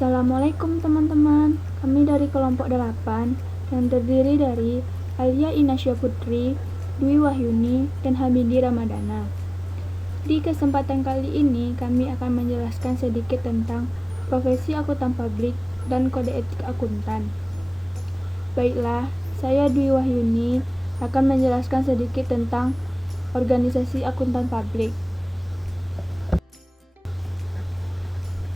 Assalamualaikum teman-teman, kami dari kelompok 8 yang terdiri dari Alia Inasya Putri, Dwi Wahyuni, dan Hamidi Ramadana. Di kesempatan kali ini kami akan menjelaskan sedikit tentang profesi akuntan publik dan kode etik akuntan. Baiklah, saya Dwi Wahyuni akan menjelaskan sedikit tentang organisasi akuntan publik.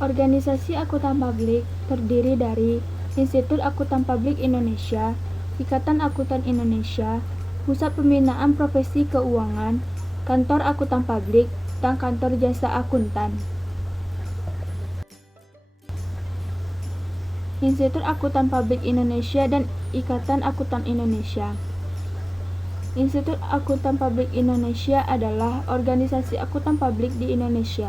Organisasi akuntan publik terdiri dari Institut Akuntan Publik Indonesia, Ikatan Akuntan Indonesia, Pusat Pembinaan Profesi Keuangan, Kantor Akuntan Publik, dan Kantor Jasa Akuntan. Institut Akuntan Publik Indonesia dan Ikatan Akuntan Indonesia. Institut Akuntan Publik Indonesia adalah organisasi akuntan publik di Indonesia.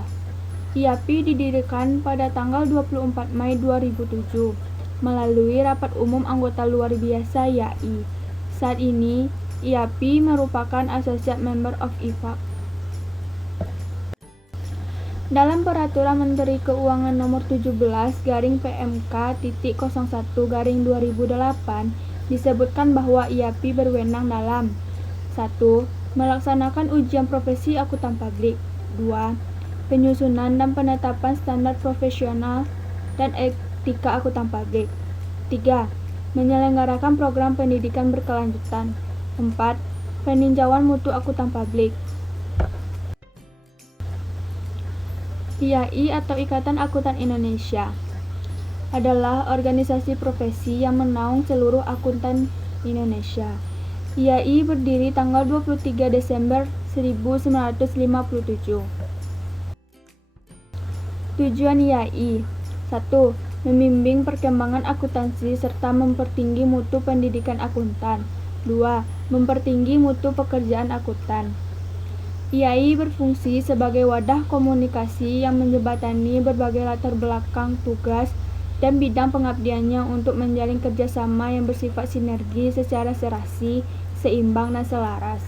IAPI didirikan pada tanggal 24 Mei 2007 melalui Rapat Umum Anggota Luar Biasa YAI. Saat ini, IAPI merupakan Associate Member of IFAK. Dalam Peraturan Menteri Keuangan Nomor 17/PMK.01/2008 disebutkan bahwa IAPI berwenang dalam 1. Melaksanakan ujian profesi akuntan publik. 2. Penyusunan dan penetapan standar profesional dan etika akuntan publik. 3. Menyelenggarakan program pendidikan berkelanjutan. 4. Peninjauan mutu akuntan publik. IAI atau Ikatan Akuntan Indonesia adalah organisasi profesi yang menaung seluruh akuntan Indonesia. IAI berdiri tanggal 23 Desember 1957. Tujuan IAI 1. Membimbing perkembangan akuntansi serta mempertinggi mutu pendidikan akuntan. 2. Mempertinggi mutu pekerjaan akuntan. IAI berfungsi sebagai wadah komunikasi yang menjembatani berbagai latar belakang tugas dan bidang pengabdiannya untuk menjalin kerjasama yang bersifat sinergi secara serasi, seimbang, dan selaras.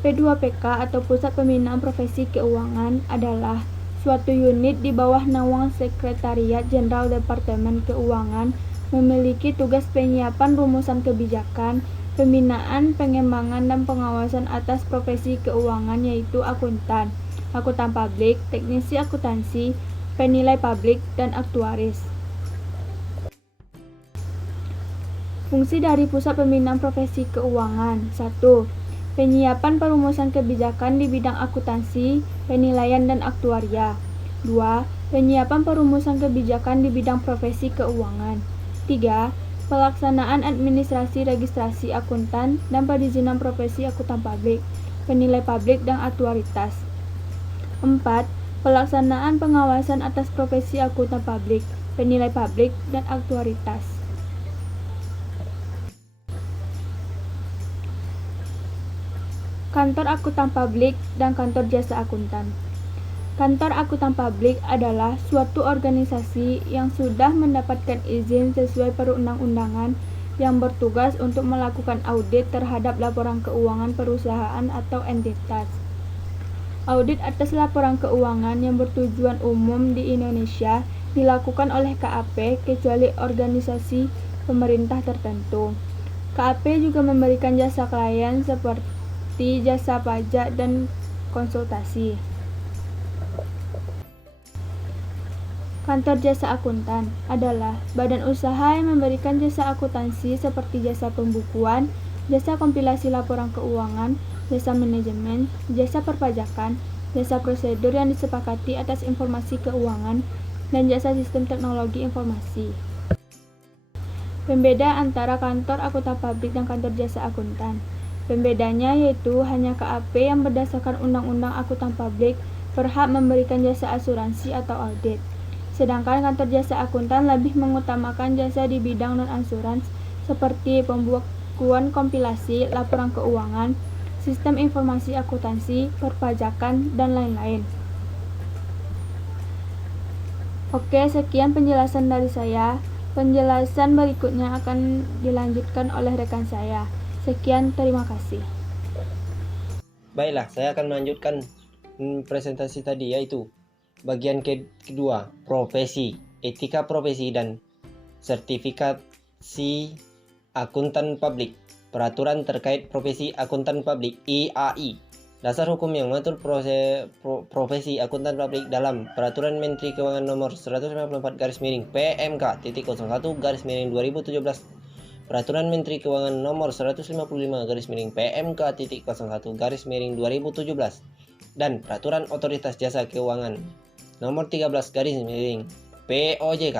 P2PK atau Pusat Pembinaan Profesi Keuangan adalah suatu unit di bawah naungan Sekretariat Jenderal Departemen Keuangan, memiliki tugas penyiapan rumusan kebijakan, pembinaan, pengembangan, dan pengawasan atas profesi keuangan yaitu akuntan, akuntan publik, teknisi akuntansi, penilai publik, dan aktuaris. Fungsi dari Pusat Pembinaan Profesi Keuangan. 1. Penyiapan perumusan kebijakan di bidang akuntansi, penilaian, dan aktuaria. 2. Penyiapan perumusan kebijakan di bidang profesi keuangan. 3. Pelaksanaan administrasi registrasi akuntan dan perizinan profesi akuntan publik, penilai publik, dan aktuaritas. 4. Pelaksanaan pengawasan atas profesi akuntan publik, penilai publik, dan aktuaritas. Kantor Akuntan Publik dan Kantor Jasa Akuntan. Kantor Akuntan Publik adalah suatu organisasi yang sudah mendapatkan izin sesuai perundang-undangan yang bertugas untuk melakukan audit terhadap laporan keuangan perusahaan atau entitas. Audit atas laporan keuangan yang bertujuan umum di Indonesia dilakukan oleh KAP kecuali organisasi pemerintah tertentu. KAP juga memberikan jasa klien seperti jasa pajak dan konsultasi. Kantor Jasa Akuntan adalah badan usaha yang memberikan jasa akuntansi seperti jasa pembukuan, jasa kompilasi laporan keuangan, jasa manajemen, jasa perpajakan, jasa prosedur yang disepakati atas informasi keuangan, dan jasa sistem teknologi informasi. Pembeda antara Kantor Akuntan Publik dan Kantor Jasa Akuntan. Pembedanya yaitu hanya KAP yang berdasarkan Undang-Undang Akuntan Publik berhak memberikan jasa asuransi atau audit. Sedangkan Kantor Jasa Akuntan lebih mengutamakan jasa di bidang non-ansurans seperti pembukuan kompilasi, laporan keuangan, sistem informasi akuntansi, perpajakan, dan lain-lain. Oke, sekian penjelasan dari saya. Penjelasan berikutnya akan dilanjutkan oleh rekan saya. Sekian, terima kasih. Baiklah, saya akan melanjutkan presentasi tadi, yaitu bagian kedua, profesi, etika profesi dan sertifikasi akuntan publik. Peraturan terkait profesi akuntan publik (IAI). Dasar hukum yang mengatur profesi akuntan publik dalam Peraturan Menteri Keuangan Nomor 154/01/2017, Peraturan Menteri Keuangan Nomor 155/PMK.01/2017, dan Peraturan Otoritas Jasa Keuangan Nomor 13/POJK.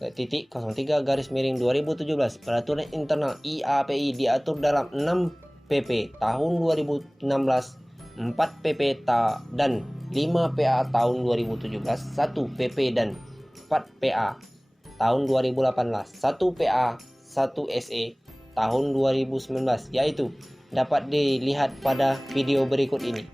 03/2017. Peraturan internal IAPI diatur dalam 6 PP tahun 2016, 4 PP dan 5 PA tahun 2017, 1 PP dan 4 PA tahun 2018, 1 PA, 1 SE tahun 2019, yaitu dapat dilihat pada video berikut ini.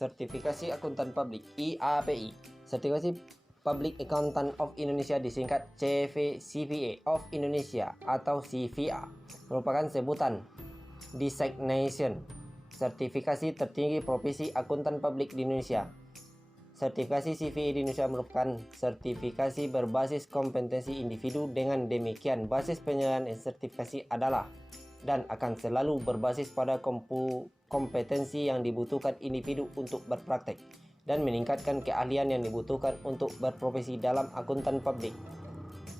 Sertifikasi Akuntan Publik (IAPI). Sertifikasi Public Accountant of Indonesia disingkat CPA of Indonesia atau CPA merupakan sebutan designation sertifikasi tertinggi profesi akuntan publik di Indonesia. Sertifikasi CPA di Indonesia merupakan sertifikasi berbasis kompetensi individu. Dengan demikian, basis penyerahan sertifikasi adalah dan akan selalu berbasis pada kompetensi yang dibutuhkan individu untuk berpraktek dan meningkatkan keahlian yang dibutuhkan untuk berprofesi dalam akuntan publik.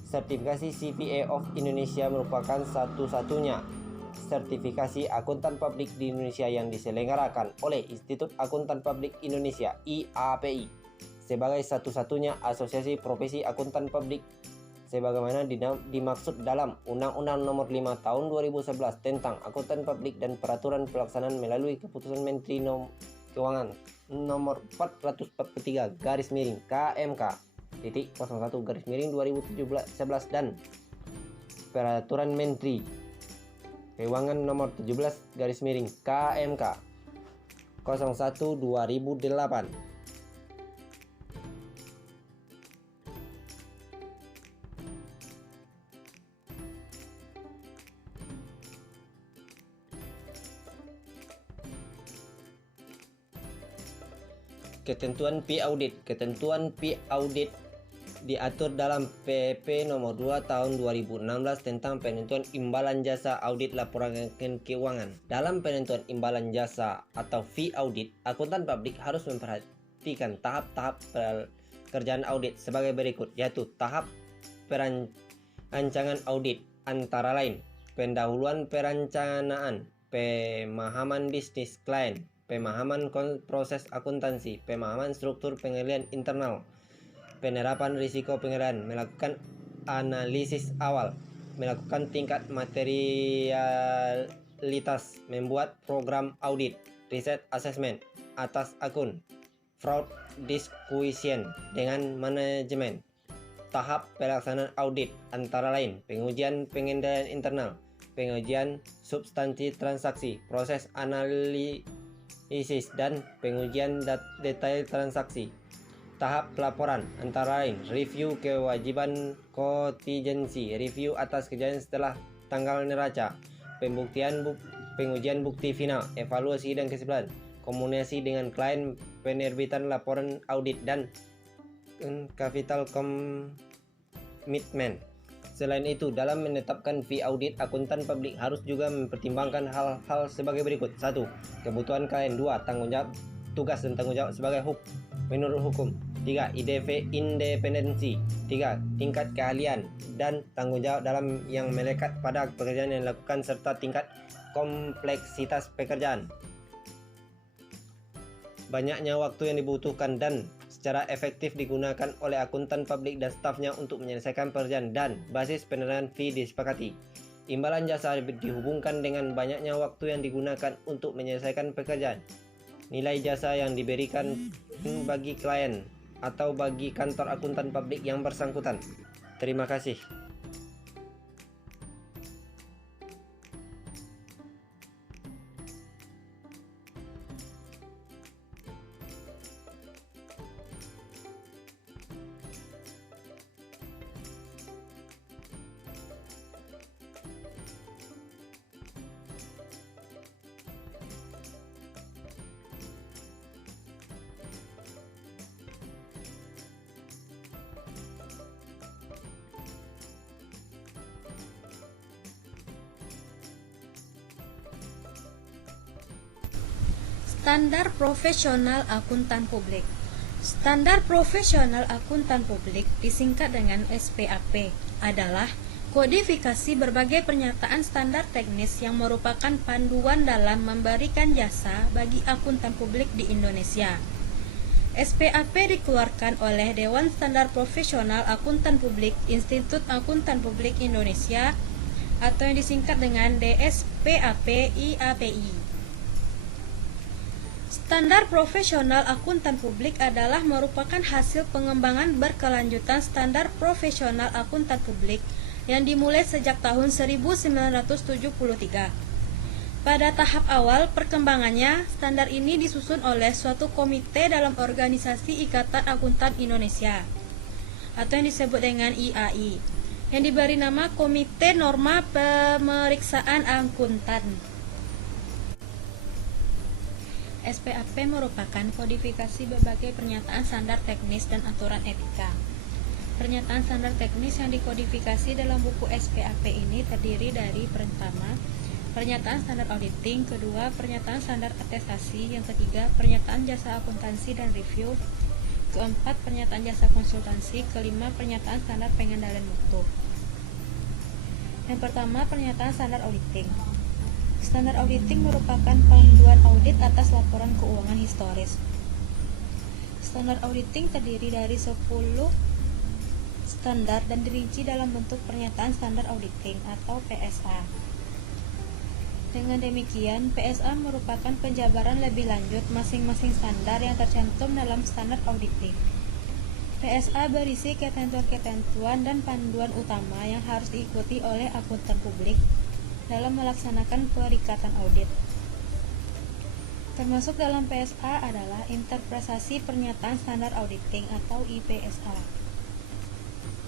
Sertifikasi CPA of Indonesia merupakan satu-satunya sertifikasi akuntan publik di Indonesia yang diselenggarakan oleh Institut Akuntan Publik Indonesia (IAPI) sebagai satu-satunya asosiasi profesi akuntan publik sebagaimana dimaksud dalam Undang-Undang Nomor 5 Tahun 2011 tentang Akuntan Publik dan Peraturan Pelaksanaan melalui Keputusan Menteri Keuangan Nomor 443 KMK titik 01 2011 dan Peraturan Menteri Keuangan Nomor 17 KMK 01 2008. Ketentuan fee audit. Ketentuan fee audit diatur dalam PP Nomor 2 Tahun 2016 tentang penentuan imbalan jasa audit laporan keuangan. Dalam penentuan imbalan jasa atau fee audit, akuntan publik harus memperhatikan tahap-tahap pekerjaan audit sebagai berikut, yaitu tahap perancangan audit antara lain pendahuluan perencanaan, pemahaman bisnis klien, pemahaman proses akuntansi, pemahaman struktur penilaian internal, penerapan risiko penilaian, melakukan analisis awal, melakukan tingkat materialitas, membuat program audit, riset assessment atas akun, fraud discussion dengan manajemen. Tahap pelaksanaan audit antara lain pengujian pengendalian internal, pengujian substansi transaksi, proses analisis dan pengujian detail transaksi. Tahap pelaporan antara lain review kewajiban kontingensi, review atas kejadian setelah tanggal neraca, pengujian bukti final, evaluasi dan kesimpulan, komunikasi dengan klien, penerbitan laporan audit dan capital commitment. Selain itu, dalam menetapkan fee audit, akuntan publik harus juga mempertimbangkan hal-hal sebagai berikut. 1. Kebutuhan klien. 2. Tanggung jawab, tugas dan tanggung jawab sebagai menurut hukum. 3. Independensi. 3. Tingkat keahlian dan tanggung jawab dalam yang melekat pada pekerjaan yang dilakukan serta tingkat kompleksitas pekerjaan. Banyaknya waktu yang dibutuhkan dan secara efektif digunakan oleh akuntan publik dan stafnya untuk menyelesaikan pekerjaan dan basis penerimaan fee disepakati. Imbalan jasa dihubungkan dengan banyaknya waktu yang digunakan untuk menyelesaikan pekerjaan. Nilai jasa yang diberikan bagi klien atau bagi kantor akuntan publik yang bersangkutan. Terima kasih. Standar Profesional Akuntan Publik. Standar Profesional Akuntan Publik disingkat dengan SPAP adalah kodifikasi berbagai pernyataan standar teknis yang merupakan panduan dalam memberikan jasa bagi akuntan publik di Indonesia. SPAP dikeluarkan oleh Dewan Standar Profesional Akuntan Publik Institut Akuntan Publik Indonesia atau yang disingkat dengan DSPAP IAPI. Standar Profesional Akuntan Publik adalah merupakan hasil pengembangan berkelanjutan standar profesional akuntan publik yang dimulai sejak tahun 1973. Pada tahap awal perkembangannya, standar ini disusun oleh suatu komite dalam organisasi Ikatan Akuntan Indonesia atau yang disebut dengan IAI, yang diberi nama Komite Norma Pemeriksaan Akuntan. SPAP merupakan kodifikasi berbagai pernyataan standar teknis dan aturan etika. Pernyataan standar teknis yang dikodifikasi dalam buku SPAP ini terdiri dari pertama, pernyataan standar auditing, kedua, pernyataan standar atestasi, yang ketiga, pernyataan jasa akuntansi dan review, keempat, pernyataan jasa konsultansi, kelima, pernyataan standar pengendalian mutu. Yang pertama, pernyataan standar auditing. Standar auditing merupakan panduan audit atas laporan keuangan historis. Standar auditing terdiri dari 10 standar dan dirinci dalam bentuk pernyataan standar auditing atau PSA. Dengan demikian, PSA merupakan penjabaran lebih lanjut masing-masing standar yang tercantum dalam standar auditing. PSA berisi ketentuan-ketentuan dan panduan utama yang harus diikuti oleh akuntan publik dalam melaksanakan perikatan audit. Termasuk dalam PSA adalah interpretasi pernyataan standar auditing atau IPSA,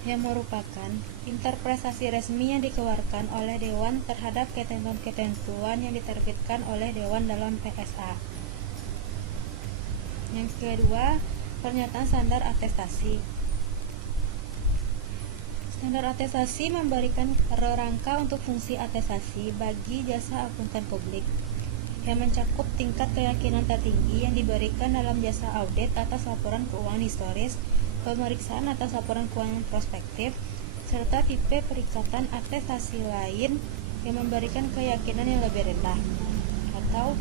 yang merupakan interpretasi resmi yang dikeluarkan oleh Dewan terhadap ketentuan-ketentuan yang diterbitkan oleh Dewan dalam PSA. Yang kedua, pernyataan standar atestasi. Standar atestasi memberikan rangka untuk fungsi atestasi bagi jasa akuntan publik yang mencakup tingkat keyakinan tertinggi yang diberikan dalam jasa audit atas laporan keuangan historis, pemeriksaan atas laporan keuangan prospektif, serta tipe perikatan atestasi lain yang memberikan keyakinan yang lebih rendah, atau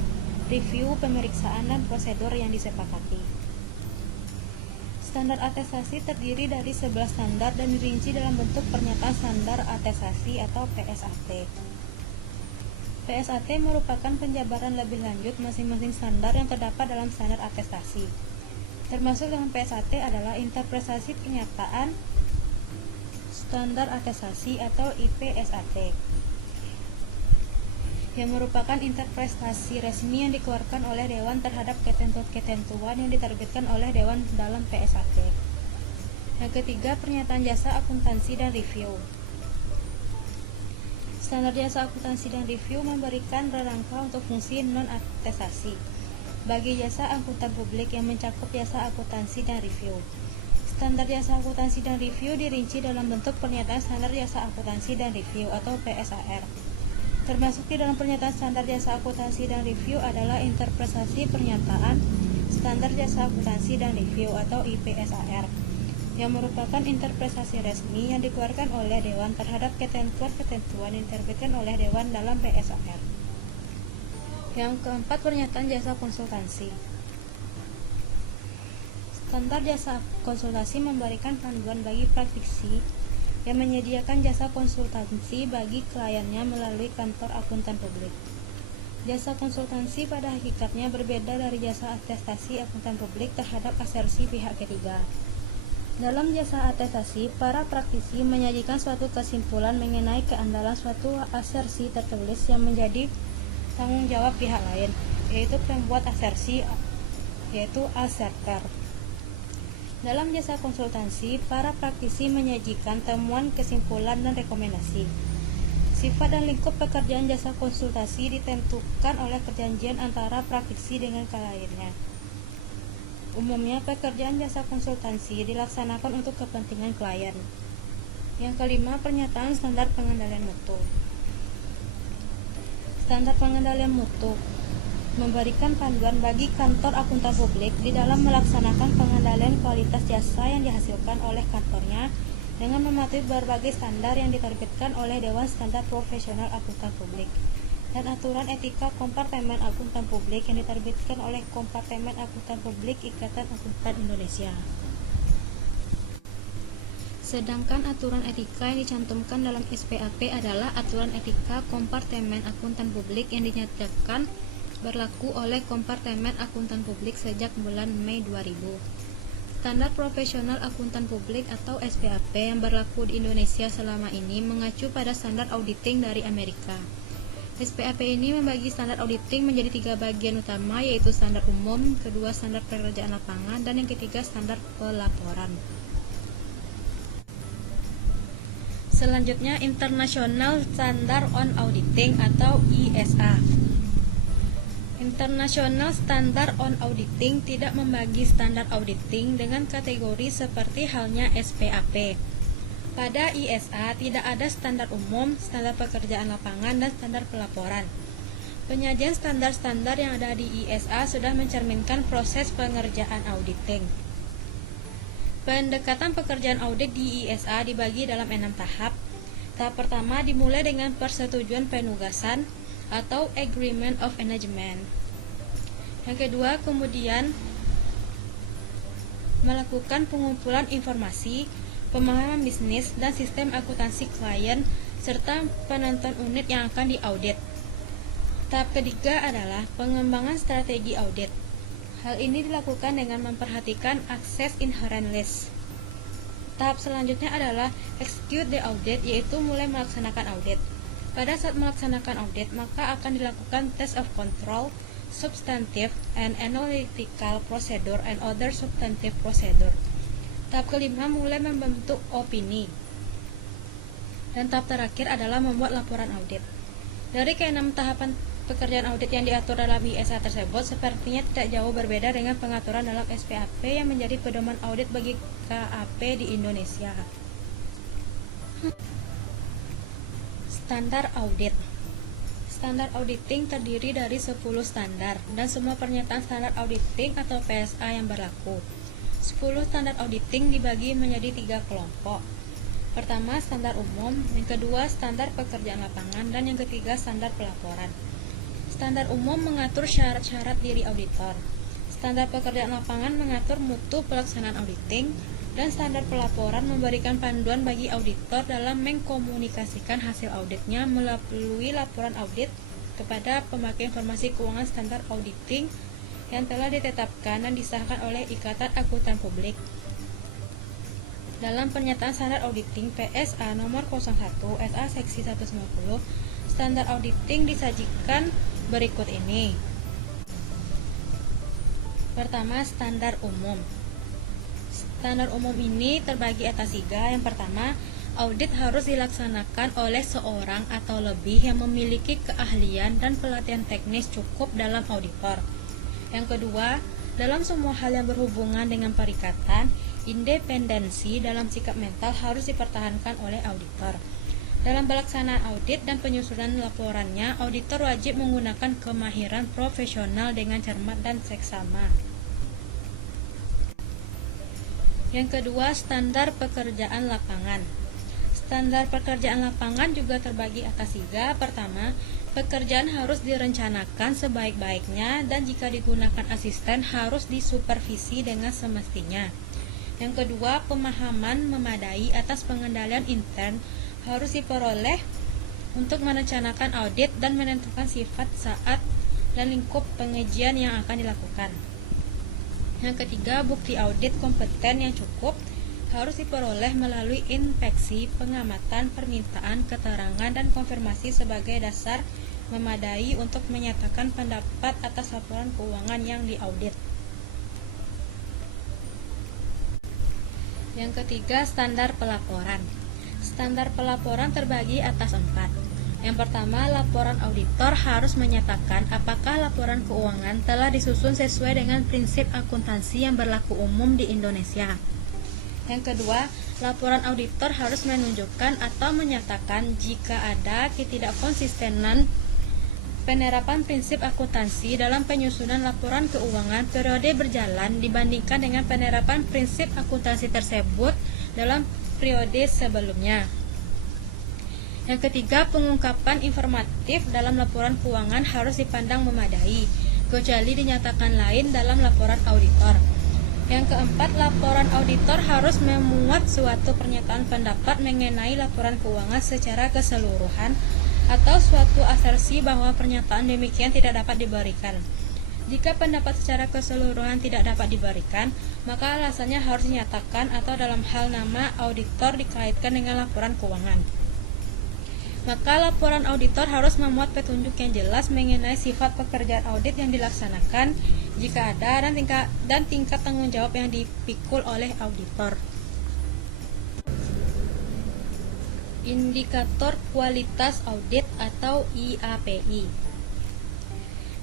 review pemeriksaan dan prosedur yang disepakati. Standar atestasi terdiri dari 11 standar dan dirinci dalam bentuk pernyataan standar atestasi atau PSAT. PSAT merupakan penjabaran lebih lanjut masing-masing standar yang terdapat dalam standar atestasi. Termasuk dalam PSAT adalah interpretasi pernyataan standar atestasi atau IPSAT, yang merupakan interpretasi resmi yang dikeluarkan oleh Dewan terhadap ketentuan-ketentuan yang diterbitkan oleh Dewan dalam PSAT. Yang ketiga, pernyataan jasa akuntansi dan review. Standar jasa akuntansi dan review memberikan rangka untuk fungsi non-atestasi bagi jasa akuntan publik yang mencakup jasa akuntansi dan review. Standar jasa akuntansi dan review dirinci dalam bentuk pernyataan standar jasa akuntansi dan review atau PSAR. Termasuk di dalam pernyataan standar jasa akuntansi dan review adalah interpretasi pernyataan standar jasa akuntansi dan review atau IPSAR, yang merupakan interpretasi resmi yang dikeluarkan oleh Dewan terhadap ketentuan-ketentuan yang diterbitkan oleh Dewan dalam PSAR. Yang keempat, pernyataan jasa konsultansi. Standar jasa konsultasi memberikan panduan bagi praktisi yang menyediakan jasa konsultansi bagi kliennya melalui kantor akuntan publik. Jasa konsultansi pada hakikatnya berbeda dari jasa atestasi akuntan publik terhadap asersi pihak ketiga. Dalam jasa atestasi, para praktisi menyajikan suatu kesimpulan mengenai keandalan suatu asersi tertulis yang menjadi tanggung jawab pihak lain, yaitu pembuat asersi, yaitu asserter. Dalam jasa konsultansi, para praktisi menyajikan temuan, kesimpulan, dan rekomendasi. Sifat dan lingkup pekerjaan jasa konsultasi ditentukan oleh perjanjian antara praktisi dengan kliennya. Umumnya, pekerjaan jasa konsultansi dilaksanakan untuk kepentingan klien. Yang kelima, pernyataan standar pengendalian mutu. Standar pengendalian mutu memberikan panduan bagi kantor akuntan publik di dalam melaksanakan pengendalian kualitas jasa yang dihasilkan oleh kantornya dengan mematuhi berbagai standar yang diterbitkan oleh Dewan Standar Profesional Akuntan Publik dan aturan etika kompartemen akuntan publik yang diterbitkan oleh Kompartemen Akuntan Publik Ikatan Akuntan Indonesia. Sedangkan aturan etika yang dicantumkan dalam SPAP adalah aturan etika kompartemen akuntan publik yang dinyatakan berlaku oleh Kompartemen Akuntan Publik sejak bulan Mei 2000. Standar Profesional Akuntan Publik atau SPAP yang berlaku di Indonesia selama ini mengacu pada standar auditing dari Amerika. SPAP ini membagi standar auditing menjadi 3 bagian utama, yaitu standar umum, kedua standar pekerjaan lapangan, dan yang ketiga standar pelaporan. Selanjutnya, International Standard on Auditing atau ISA. International Standard on Auditing tidak membagi standar auditing dengan kategori seperti halnya SPAP. Pada ISA tidak ada standar umum, standar pekerjaan lapangan, dan standar pelaporan. Penyajian standar-standar yang ada di ISA sudah mencerminkan proses pengerjaan auditing. Pendekatan pekerjaan audit di ISA dibagi dalam 6 tahap. Tahap pertama dimulai dengan persetujuan penugasan atau Agreement of Management. Yang kedua, kemudian melakukan pengumpulan informasi, pemahaman bisnis, dan sistem akuntansi klien, serta penonton unit yang akan diaudit. Tahap ketiga adalah pengembangan strategi audit. Hal ini dilakukan dengan memperhatikan akses inherent list. Tahap selanjutnya adalah execute the audit, yaitu mulai melaksanakan audit. Pada saat melaksanakan audit, maka akan dilakukan test of control, substantive and analytical procedure, and other substantive procedure. Tahap kelima mulai membentuk opini. Dan tahap terakhir adalah membuat laporan audit. Dari keenam tahapan pekerjaan audit yang diatur dalam ISA tersebut sepertinya tidak jauh berbeda dengan pengaturan dalam SPAP yang menjadi pedoman audit bagi KAP di Indonesia. Standar audit. Standar auditing terdiri dari 10 standar dan semua pernyataan standar auditing atau PSA yang berlaku. 10 standar auditing dibagi menjadi 3 kelompok. Pertama, standar umum, yang kedua, standar pekerjaan lapangan, dan yang ketiga, standar pelaporan. Standar umum mengatur syarat-syarat diri auditor. Standar pekerjaan lapangan mengatur mutu pelaksanaan auditing, dan standar pelaporan memberikan panduan bagi auditor dalam mengkomunikasikan hasil auditnya melalui laporan audit kepada pemakai informasi keuangan standar auditing yang telah ditetapkan dan disahkan oleh Ikatan Akuntan Publik. Dalam pernyataan standar auditing PSA nomor 01 SA seksi 190, standar auditing disajikan berikut ini. Pertama, standar umum. Standar umum ini terbagi atas 3. Yang pertama, audit harus dilaksanakan oleh seorang atau lebih yang memiliki keahlian dan pelatihan teknis cukup dalam auditor. Yang kedua, dalam semua hal yang berhubungan dengan perikatan, independensi dalam sikap mental harus dipertahankan oleh auditor. Dalam pelaksanaan audit dan penyusunan laporannya, auditor wajib menggunakan kemahiran profesional dengan cermat dan seksama. Yang kedua, standar pekerjaan lapangan. Standar pekerjaan lapangan juga terbagi atas 3. Pertama, pekerjaan harus direncanakan sebaik-baiknya dan jika digunakan asisten harus disupervisi dengan semestinya. Yang kedua, pemahaman memadai atas pengendalian intern harus diperoleh untuk merencanakan audit dan menentukan sifat, saat, dan lingkup pengujian yang akan dilakukan. Yang ketiga, bukti audit kompeten yang cukup harus diperoleh melalui inspeksi, pengamatan, permintaan, keterangan, dan konfirmasi sebagai dasar memadai untuk menyatakan pendapat atas laporan keuangan yang diaudit. Yang ketiga, standar pelaporan. Standar pelaporan terbagi atas 4. Yang pertama, laporan auditor harus menyatakan apakah laporan keuangan telah disusun sesuai dengan prinsip akuntansi yang berlaku umum di Indonesia. Yang kedua, laporan auditor harus menunjukkan atau menyatakan jika ada ketidakkonsistenan penerapan prinsip akuntansi dalam penyusunan laporan keuangan periode berjalan dibandingkan dengan penerapan prinsip akuntansi tersebut dalam periode sebelumnya. Yang ketiga, pengungkapan informatif dalam laporan keuangan harus dipandang memadai, kecuali dinyatakan lain dalam laporan auditor. Yang keempat, laporan auditor harus memuat suatu pernyataan pendapat mengenai laporan keuangan secara keseluruhan atau suatu asersi bahwa pernyataan demikian tidak dapat diberikan. Jika pendapat secara keseluruhan tidak dapat diberikan, maka alasannya harus dinyatakan atau dalam hal nama auditor dikaitkan dengan laporan keuangan. Maka laporan auditor harus memuat petunjuk yang jelas mengenai sifat pekerjaan audit yang dilaksanakan, jika ada, dan tingkat tanggung jawab yang dipikul oleh auditor. Indikator kualitas audit atau IAPI.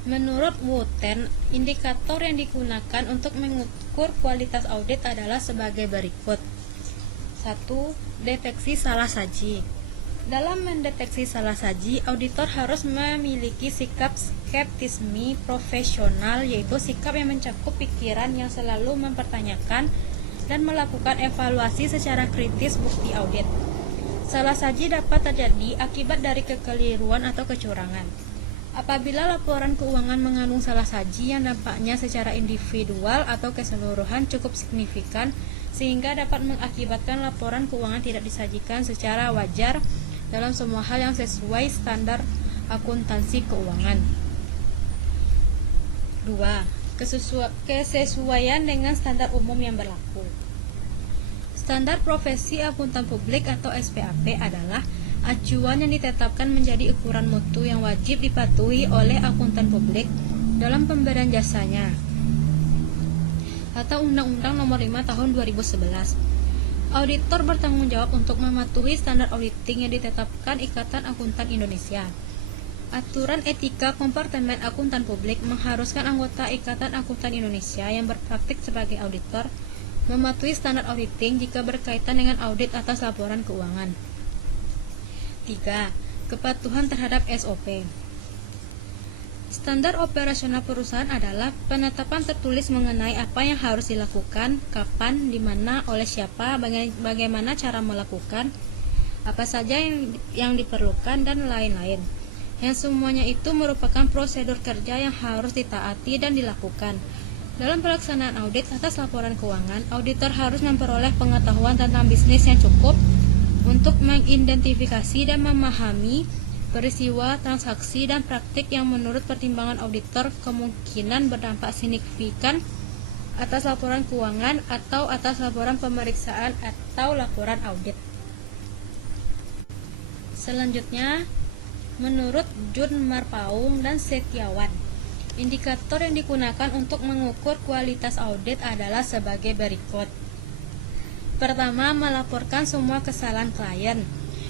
Menurut Wooten, indikator yang digunakan untuk mengukur kualitas audit adalah sebagai berikut. 1. Deteksi salah saji. Dalam mendeteksi salah saji, auditor harus memiliki sikap skeptisme profesional, yaitu sikap yang mencakup pikiran yang selalu mempertanyakan dan melakukan evaluasi secara kritis bukti audit. Salah saji dapat terjadi akibat dari kekeliruan atau kecurangan. Apabila laporan keuangan mengandung salah saji yang dampaknya secara individual atau keseluruhan cukup signifikan sehingga dapat mengakibatkan laporan keuangan tidak disajikan secara wajar dalam semua hal yang sesuai standar akuntansi keuangan. 2. Kesesuaian dengan standar umum yang berlaku. Standar profesi akuntan publik atau SPAP adalah acuan yang ditetapkan menjadi ukuran mutu yang wajib dipatuhi oleh akuntan publik dalam pemberian jasanya atau Undang-Undang Nomor 5 Tahun 2011. Auditor bertanggung jawab untuk mematuhi standar auditing yang ditetapkan Ikatan Akuntan Indonesia. Aturan etika kompartemen akuntan publik mengharuskan anggota Ikatan Akuntan Indonesia yang berpraktik sebagai auditor mematuhi standar auditing jika berkaitan dengan audit atas laporan keuangan. 3. Kepatuhan terhadap SOP. Standar operasional perusahaan adalah penetapan tertulis mengenai apa yang harus dilakukan, kapan, di mana, oleh siapa, bagaimana cara melakukan, apa saja yang diperlukan, dan lain-lain. Yang semuanya itu merupakan prosedur kerja yang harus ditaati dan dilakukan. Dalam pelaksanaan audit atas laporan keuangan, auditor harus memperoleh pengetahuan tentang bisnis yang cukup untuk mengidentifikasi dan memahami peristiwa, transaksi, dan praktik yang menurut pertimbangan auditor kemungkinan berdampak signifikan atas laporan keuangan atau atas laporan pemeriksaan atau laporan audit. Selanjutnya, menurut Jun Marpaung dan Setiawan, indikator yang digunakan untuk mengukur kualitas audit adalah sebagai berikut. Pertama, melaporkan semua kesalahan klien.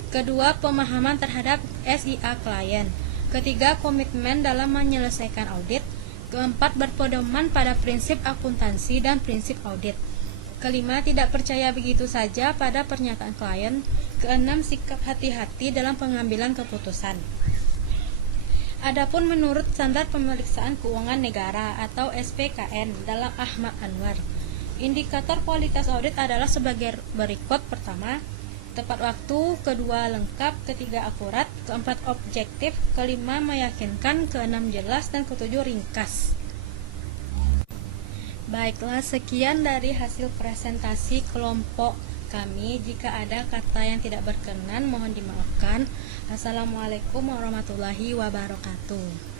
Kedua, pemahaman terhadap SIA klien. Ketiga, komitmen dalam menyelesaikan audit. Keempat, berpedoman pada prinsip akuntansi dan prinsip audit. Kelima, tidak percaya begitu saja pada pernyataan klien. Keenam, sikap hati-hati dalam pengambilan keputusan. Adapun menurut Standar Pemeriksaan Keuangan Negara atau SPKN dalam Ahmad Anwar, indikator kualitas audit adalah sebagai berikut. Pertama, tepat waktu. Kedua, lengkap. Ketiga, akurat. Keempat, objektif. Kelima, meyakinkan. Keenam, jelas. Dan ketujuh, ringkas. Baiklah, sekian dari hasil presentasi kelompok kami. Jika ada kata yang tidak berkenan, mohon dimaafkan. Assalamualaikum warahmatullahi wabarakatuh.